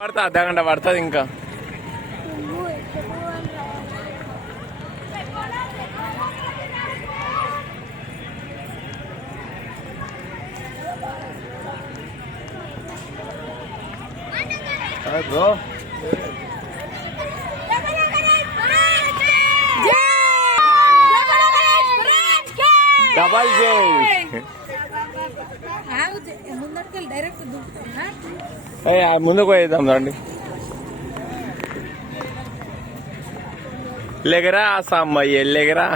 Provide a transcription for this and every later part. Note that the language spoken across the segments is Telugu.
పడుతుంది అర్ధగంట పడుతుంది ఇంకా. బ్రో డబల్ జై ముందుకు పోయేద్దాం రండి. లేకరా సామ్మయ్య లేకరా.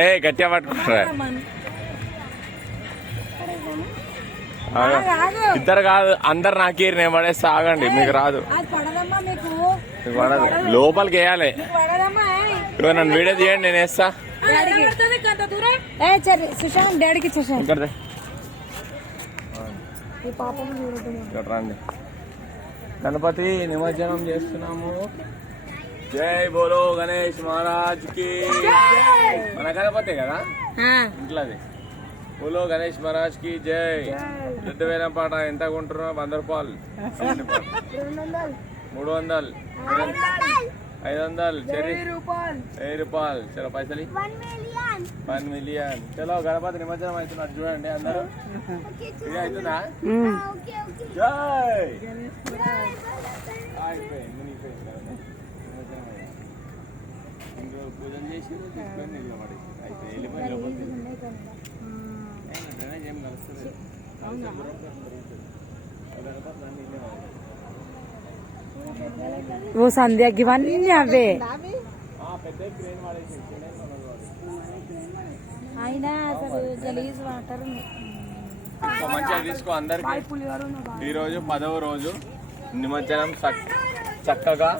ఏ గట్టిగా పట్టుకుంటారా? ఇద్దరు కాదు అందరు నాకేరు నేను పడేస్తా. ఆగండి, మీకు రాదు, మీకు పడదు. లోపలికి వేయాలి. నన్ను వీడియో తీయండి, నేను వేస్తా. రండి, గణపతి నిమజ్జనం చేస్తున్నాము. జై బోలో గణేష్ మహారాజ్ కి. మన గణపతి కదా ఇంట్లోది. బోలో గణేష్ మహారాజ్ కి జై. 2000 పాట ఎంత కొంటున్నావు? 100 రూపాయలు, 300, 500, 1000 రూపాయలు. చలో పైసలు 1 మిలియన్. చలో గణపతి నిమజ్జనం అవుతున్నట్టు చూడండి అందరూ. ఇది అవుతుందా? జై. పూజలు చేసి తీసుకొని నిలబడి అయితే వెళ్ళిపోయి లోపలికి డ్రైనేజ్ ఏం కలుస్తుంది. ఓ సంధ్యకి ఇవన్నీ అవే పెద్ద క్రేన్ వాడేసి అయినా అసలు గలీజ్ వాటర్ మంచిగా తీసుకో అందరికి. ఈరోజు 10వ రోజు నిమజ్జనం చక్కగా